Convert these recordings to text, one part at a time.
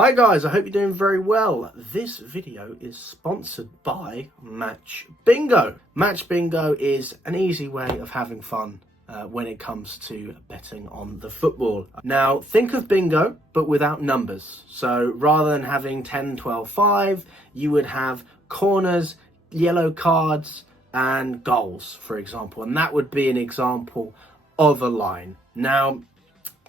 Hi guys, I hope you're doing very well. This video is sponsored by Match Bingo. Match Bingo is an easy way of having fun when it comes to betting on the football. Now, think of bingo, but without numbers. So rather than having 10, 12, 5, you would have corners, yellow cards, and goals, for example. And that would be an example of a line. Now,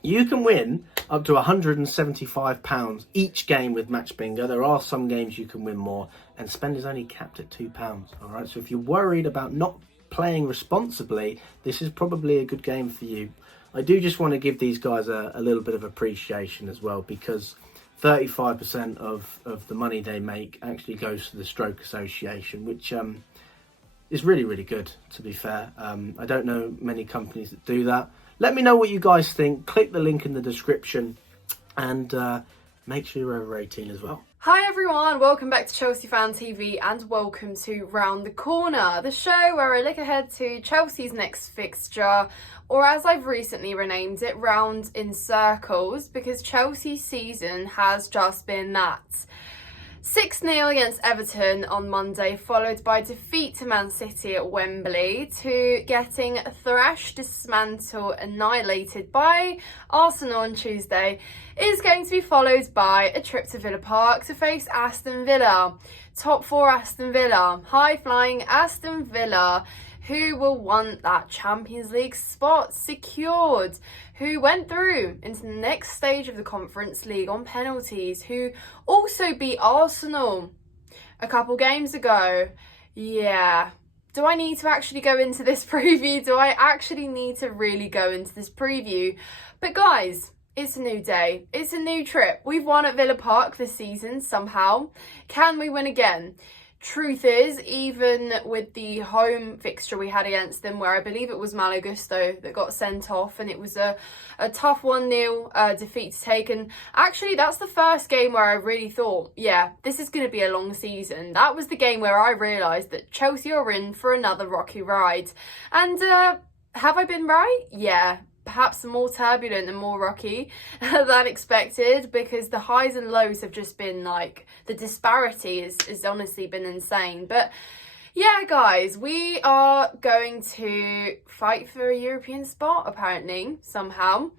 you can win up to £175 each game with Match Bingo. There are some games you can win more, and spend is only capped at £2. All right, so if you're worried about not playing responsibly, this is probably a good game for you. I do just want to give these guys a little bit of appreciation as well, because 35% of the money they make actually goes to the Stroke Association, which is really, really good, to be fair. I don't know many companies that do that. Let me know what you guys think. Click the link in the description and make sure you're over 18 as well. Hi everyone, welcome back to Chelsea Fan TV and welcome to Round the Corner, the show where I look ahead to Chelsea's next fixture, or as I've recently renamed it, Round in Circles, because Chelsea's season has just been that. 6-0 against Everton on Monday, followed by defeat to Man City at Wembley, to getting thrashed, dismantled, annihilated by Arsenal on Tuesday, is going to be followed by a trip to Villa Park to face Aston Villa. Top 4 Aston Villa, high-flying Aston Villa, who will want that Champions League spot secured, who went through into the next stage of the Conference League on penalties, who also beat Arsenal a couple games ago. Yeah. Do I need to actually go into this preview? Do I actually need to really go into this preview? But guys, it's a new day. It's a new trip. We've won at Villa Park this season somehow. Can we win again? Truth is, even with the home fixture we had against them, where I believe it was Malo Gusto that got sent off, and it was a tough 1-0 defeat to take, and actually that's the first game where I really thought, yeah, this is going to be a long season. That was the game where I realised that Chelsea are in for another rocky ride. And have I been right? Yeah. Perhaps more turbulent and more rocky than expected, because the highs and lows have just been like, the disparity is honestly been insane. But yeah, guys, we are going to fight for a European spot, apparently, somehow.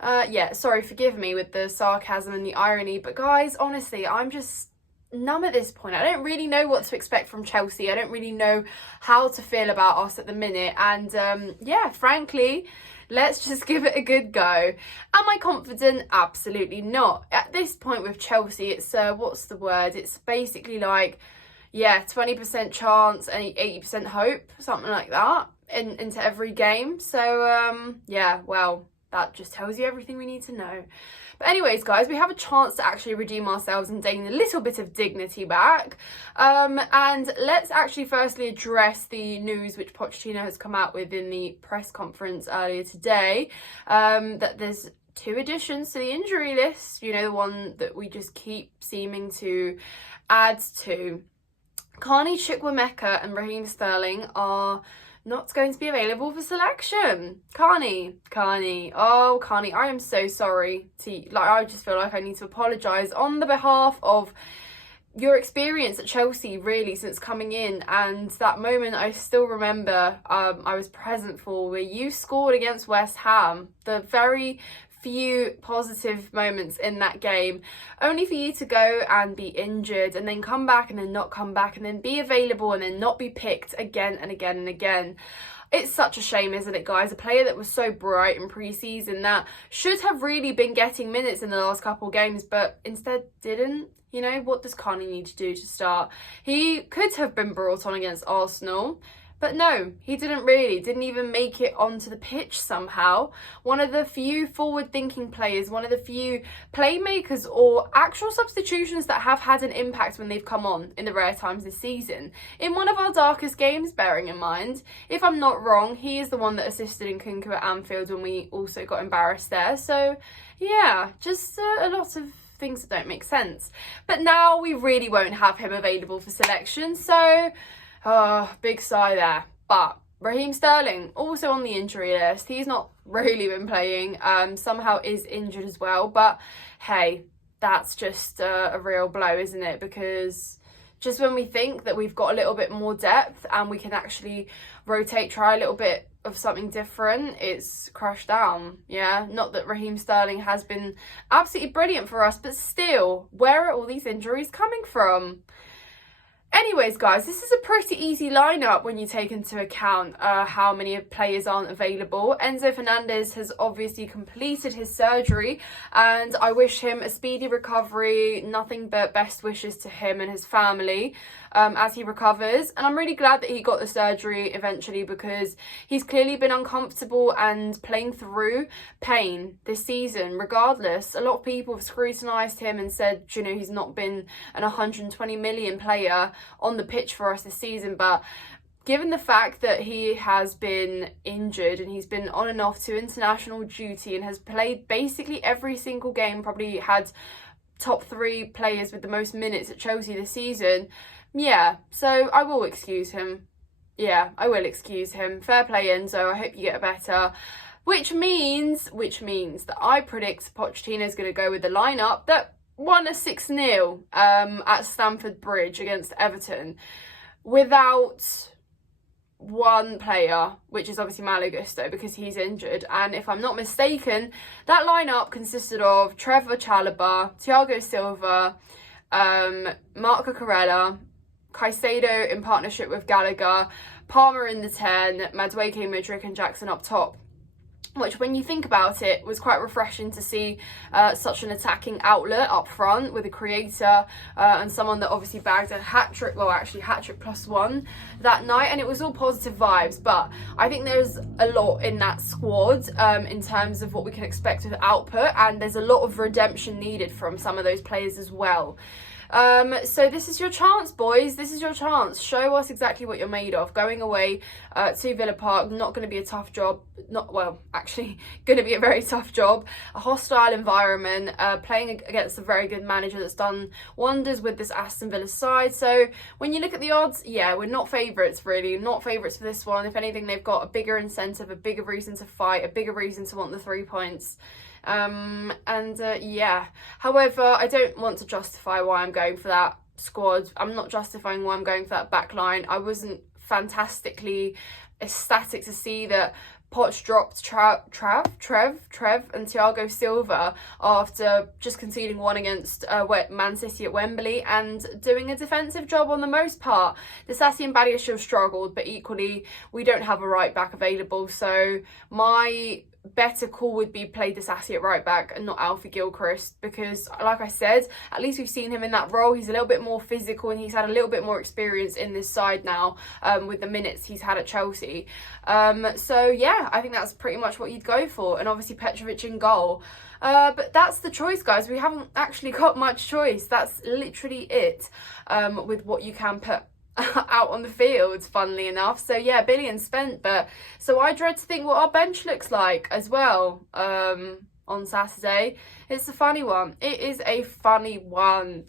Yeah, sorry, forgive me with the sarcasm and the irony, but guys, honestly, I'm just numb at this point. I don't really know what to expect from Chelsea. I don't really know how to feel about us at the minute. And yeah, frankly, let's just give it a good go. Am I confident? Absolutely not. At this point with Chelsea, it's, what's the word? It's basically like, yeah, 20% chance and 80% hope, something like that, into every game. So, yeah, well, that just tells you everything we need to know. But anyways, guys, we have a chance to actually redeem ourselves and gain a little bit of dignity back. And let's actually firstly address the news which Pochettino has come out with in the press conference earlier today, that there's 2 additions to the injury list, you know, the one that we just keep seeming to add to. Carney Chukwuemeka and Raheem Sterling are not going to be available for selection. Carney, oh Carney, I am so sorry I just feel like I need to apologise on the behalf of your experience at Chelsea, really, since coming in, and that moment I still remember I was present for, where you scored against West Ham, the very few positive moments in that game, only for you to go and be injured and then come back and then not come back and then be available and then not be picked again and again and again. It's such a shame, isn't it, guys? A player that was so bright in pre-season, that should have really been getting minutes in the last couple of games, but instead didn't. You know, what does Carney need to do to start? He could have been brought on against Arsenal, but no, he didn't even make it onto the pitch somehow. One of the few forward-thinking players, one of the few playmakers or actual substitutions that have had an impact when they've come on in the rare times this season. In one of our darkest games, bearing in mind, if I'm not wrong, he is the one that assisted in Kunku at Anfield when we also got embarrassed there. So yeah, just a lot of things that don't make sense. But now we really won't have him available for selection, so big sigh there. But Raheem Sterling, also on the injury list. He's not really been playing, somehow is injured as well. But hey, that's just a real blow, isn't it? Because just when we think that we've got a little bit more depth and we can actually rotate, try a little bit of something different, it's crashed down. Yeah, not that Raheem Sterling has been absolutely brilliant for us, but still, where are all these injuries coming from? Anyways, guys, this is a pretty easy lineup when you take into account how many players aren't available. Enzo Fernandez has obviously completed his surgery, and I wish him a speedy recovery. Nothing but best wishes to him and his family as he recovers. And I'm really glad that he got the surgery eventually, because he's clearly been uncomfortable and playing through pain this season. Regardless, a lot of people have scrutinised him and said, you know, he's not been an 120 million player on the pitch for us this season, but given the fact that he has been injured and he's been on and off to international duty and has played basically every single game, probably had top 3 players with the most minutes at Chelsea this season, yeah, so I will excuse him. Yeah, I will excuse him. Fair play, Enzo. I hope you get better. Which means that I predict Pochettino is going to go with the lineup that won a 6-0 at Stamford Bridge against Everton without one player, which is obviously Malo Gusto, because he's injured. And if I'm not mistaken, that lineup consisted of Trevor Chalobah, Thiago Silva, Marc Cucurella, Caicedo in partnership with Gallagher, Palmer in the 10, Madueke, Mudryk and Jackson up top. Which, when you think about it, was quite refreshing to see such an attacking outlet up front with a creator and someone that obviously bagged a hat-trick, well actually hat-trick +1 that night, and it was all positive vibes. But I think there's a lot in that squad in terms of what we can expect with output, and there's a lot of redemption needed from some of those players as well. So this is your chance, boys. This is your chance. Show us exactly what you're made of. Going away to Villa Park, not going to be a tough job. Actually, going to be a very tough job. A hostile environment, playing against a very good manager that's done wonders with this Aston Villa side. So when you look at the odds, yeah, we're not favourites, really. Not favourites for this one. If anything, they've got a bigger incentive, a bigger reason to fight, a bigger reason to want the 3 points. Yeah, however, I don't want to justify why I'm going for that squad. I'm not justifying why I'm going for that back line. I wasn't fantastically ecstatic to see that Poch dropped Trev and Thiago Silva after just conceding 1 against Man City at Wembley and doing a defensive job on the most part. Disasi and Badiashile struggled, but equally we don't have a right back available, so my better call would be play Disasi at right back and not Alfie Gilchrist, because like I said, at least we've seen him in that role. He's a little bit more physical and he's had a little bit more experience in this side now with the minutes he's had at Chelsea. So yeah, I think that's pretty much what you'd go for, and obviously Petrovic in goal. But that's the choice, guys. We haven't actually got much choice. That's literally it with what you can put out on the field, funnily enough. So yeah, billions spent, but so I dread to think what our bench looks like as well on Saturday. It's a funny one. It is a funny one,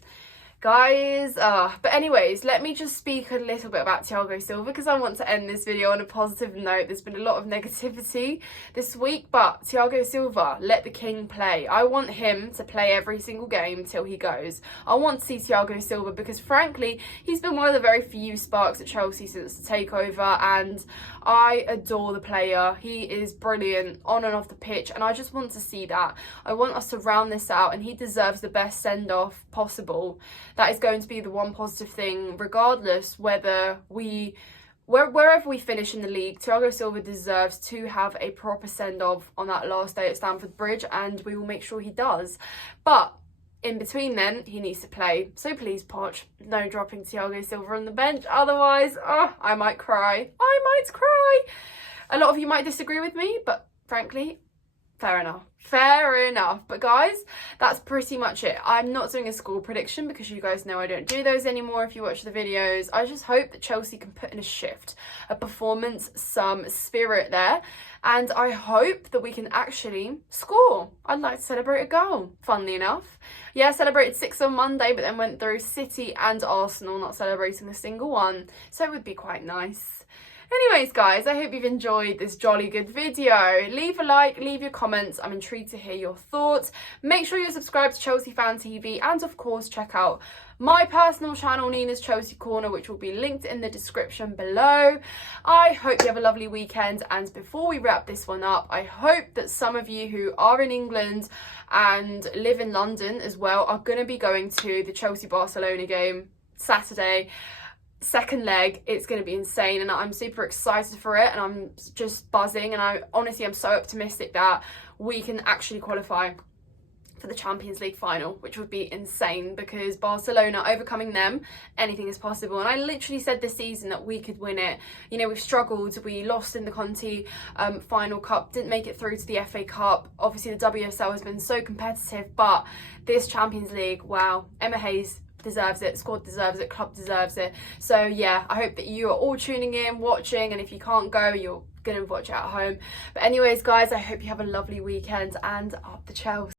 guys. But anyways, let me just speak a little bit about Thiago Silva, because I want to end this video on a positive note. There's been a lot of negativity this week, but Thiago Silva, let the king play. I want him to play every single game till he goes. I want to see Thiago Silva because frankly, he's been one of the very few sparks at Chelsea since the takeover, and I adore the player. He is brilliant on and off the pitch, and I just want to see that. I want us to round this out, and he deserves the best send-off possible. That is going to be the one positive thing, regardless whether wherever we finish in the league. Thiago Silva deserves to have a proper send-off on that last day at Stamford Bridge, and we will make sure he does. But in between then, he needs to play. So please, Poch, no dropping Thiago Silva on the bench. Otherwise, I might cry. A lot of you might disagree with me, but frankly, fair enough. But guys, that's pretty much it. I'm not doing a score prediction because you guys know I don't do those anymore if you watch the videos. I just hope that Chelsea can put in a shift, a performance, some spirit there, and I hope that we can actually score. I'd like to celebrate a goal, funnily enough. Yeah, I celebrated 6 on Monday, but then went through City and Arsenal, not celebrating a single one, so it would be quite nice. Anyways, guys, I hope you've enjoyed this jolly good video. Leave a like, leave your comments. I'm intrigued to hear your thoughts. Make sure you're subscribed to Chelsea Fan TV, and of course check out my personal channel, Nina's Chelsea Corner, which will be linked in the description below. I hope you have a lovely weekend, and before we wrap this one up, I hope that some of you who are in England and live in London as well are going to be going to the Chelsea-Barcelona game Saturday. Second leg, it's going to be insane, and I'm super excited for it, and I'm just buzzing, and I'm so optimistic that we can actually qualify for the Champions League final, which would be insane, because Barcelona, overcoming them, anything is possible. And I literally said this season that we could win it. You know, we've struggled. We lost in the Conti final cup, didn't make it through to the FA Cup. Obviously the WSL has been so competitive, but this Champions League, wow, Emma Hayes deserves it, squad deserves it, club deserves it. So yeah, I hope that you are all tuning in, watching, and if you can't go, you're gonna watch it at home. But anyways, guys, I hope you have a lovely weekend, and up the Chelsea.